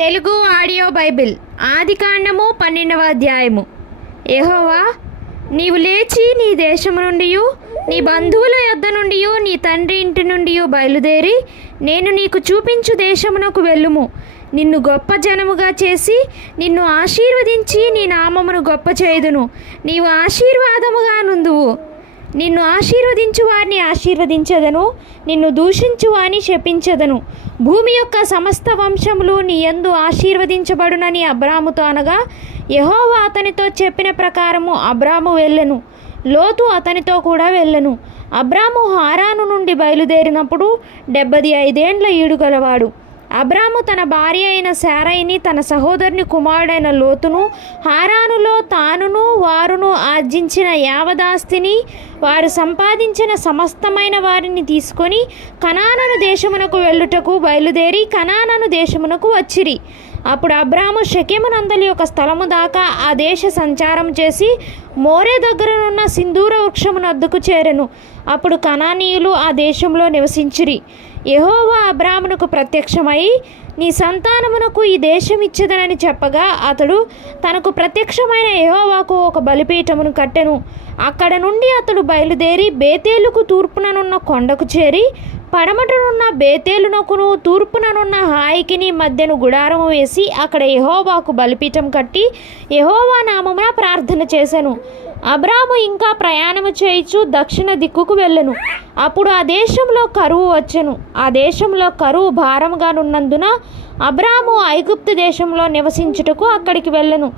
Telugu audio Bible ఆదికాండము 12వ అధ్యాయము. యెహోవా, నీవు లేచి నీ దేశము నుండి నీ బంధువుల యొద్ద నుండి నీ తండ్రి ఇంటి నుండి బయలుదేరి నేను నీకు చూపించు దేశమునకు వెళ్ళుము. నిన్ను గొప్ప జనముగా చేసి నిన్ను ఆశీర్వదించి నీ నామమును గొప్ప చేయుదును. నీవు ఆశీర్వాదముగా నుందువు. నిన్ను ఆశీర్వదించు వారిని ఆశీర్వదించదను, నిన్ను దూషించు వారిని శపించదను. భూమి యొక్క సమస్త వంశములు నీ యందు ఆశీర్వదించబడునని అబ్రాముతో అనగా, యెహోవా అతనితో చెప్పిన ప్రకారము అబ్రాము వెళ్ళెను. లోతు అతనితో కూడా వెళ్ళెను. అబ్రాము హారాను నుండి బయలుదేరినప్పుడు 75 ఏండ్ల ఈడుగలవాడు. అబ్రాము తన భార్య అయిన శారైని, తన సహోదరుని కుమారుడైన లోతును, హారానులో తానును వారును ఆర్జించిన యావదాస్తిని, వారు సంపాదించిన సమస్తమైన వారిని తీసుకొని కనాను దేశమునకు వెళ్ళుటకు బయలుదేరి కనాను దేశమునకు వచ్చిరి. అప్పుడు అబ్రాము షెకెమునందలి ఒక స్థలము దాకా ఆ దేశ సంచారం చేసి మోరే దగ్గరనున్న సింధూర వృక్షమునొద్దకు చేరెను. అప్పుడు కనానీయులు ఆ దేశంలో నివసించిరి. యెహోవా అబ్రామునకు ప్రత్యక్షమై, నీ సంతానమునకు ఈ దేశం ఇచ్చేదనని చెప్పగా, అతడు తనకు ప్రత్యక్షమైన యెహోవాకు ఒక బలిపీఠమును కట్టెను. అక్కడ నుండి అతడు బయలుదేరి బేతేలుకు తూర్పుననున్న కొండకు చేరి, పడమటనున్న బేతేలునకును తూర్పుననున్న హాయికిని మధ్యను గుడారము వేసి అక్కడ యెహోవాకు బలిపీఠం కట్టి యెహోవా నామమున ప్రార్థన చేసెను. అబ్రాము ఇంకా ప్రయాణము చేయుచు దక్షిణ దిక్కుకు వెళ్ళెను. అప్పుడు ఆ దేశంలో కరువు వచ్చెను. ఆ దేశంలో కరువు భారముగానున్నందున అబ్రాము ఐగుప్తు దేశంలో నివసించుటకు అక్కడికి వెళ్ళెను.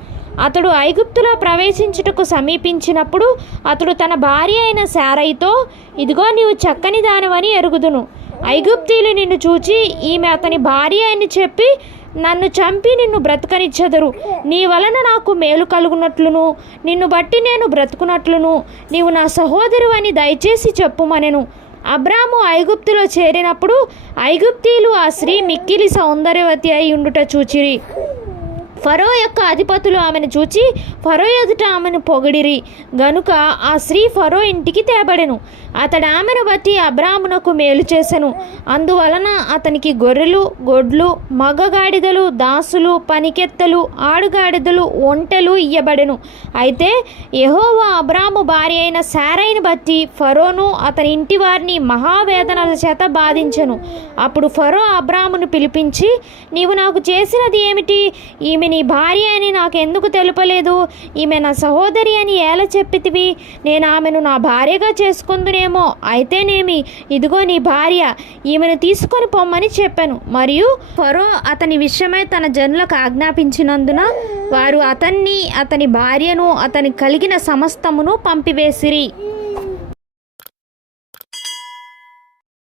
అతడు ఐగుప్తులో ప్రవేశించుటకు సమీపించినప్పుడు అతడు తన భార్య అయిన శారైతో, ఇదిగో నీవు చక్కని దానవని ఎరుగుదును. ఐగుప్తీయులు నిన్ను చూచి, ఈమె అతని భార్య అని చెప్పి నన్ను చంపి నిన్ను బ్రతకనిచ్చెదరు. నీ వలన నాకు మేలు కలుగునట్లును నిన్ను బట్టి నేను బ్రతుకునట్లును నీవు నా సహోదరు అని దయచేసి చెప్పుమనెను. అబ్రాము ఐగుప్తులో చేరినప్పుడు ఐగుప్తీయులు ఆ స్త్రీ మిక్కిలి సౌందర్యవతి అయి ఉండుట చూచిరి. ఫరో యొక్క అధిపతులు ఆమెను చూచి ఫరో ఎదుట ఆమెను పొగిడిరి గనుక ఆ స్త్రీ ఫరో ఇంటికి తేబడెను. అతడు ఆమెను బట్టి అబ్రామునకు మేలు చేసెను. అందువలన అతనికి గొర్రెలు, గొడ్లు, మగగాడిదలు, దాసులు, పనికెత్తలు, ఆడుగాడిదలు, ఒంటెలు ఇయ్యబడెను. అయితే యెహోవా అబ్రాము భార్య అయిన శారైని బట్టి ఫరోను అతని ఇంటి వారిని మహావేదనల చేత బాధించెను. అప్పుడు ఫరో అబ్రామును పిలిపించి, నీవు నాకు చేసినది ఏమిటి? ఈమె నీ భార్య అని నాకెందుకు తెలుపలేదు? ఈమె నా సహోదరి అని ఎలా చెప్పితివి? నేను ఆమెను నా భార్యగా చేసుకుందునేమో. అయితేనేమి, ఇదిగో నీ భార్య, ఈమెను తీసుకొని పొమ్మని చెప్పాను. మరియు ఫరో అతని విషయమై తన జనులకు ఆజ్ఞాపించినందున వారు అతన్ని, అతని భార్యను, అతని కలిగిన సమస్తమును పంపివేసిరి.